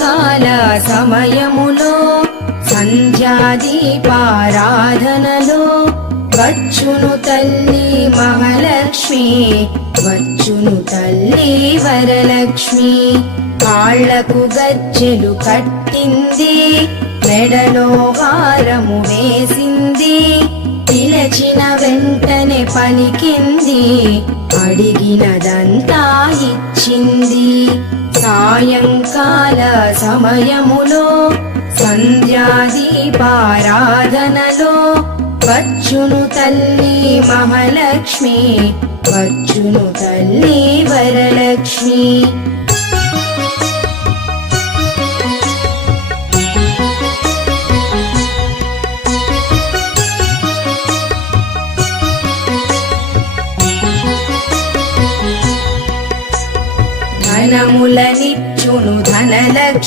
సాయంకాల సమయములో సంధ్యాదీపారాధనలో వచ్చును తల్లి మహాలక్ష్మి, వచ్చును తల్లి వరలక్ష్మి. కాళ్లకు గజ్జెలు కట్టింది, మెడలో హారము వేసింది, పిలచిన వెంటనే పలికింది, అడిగినదంతా ఇచ్చింది. సాయంకాల సమయములో సంధ్యాదీపారాధనలో వచ్చును తల్లి మహాలక్ష్మి, వచ్చును తల్లి వరలక్ష్మి. ధనములనిచ్చును ధనలక్ష్మి,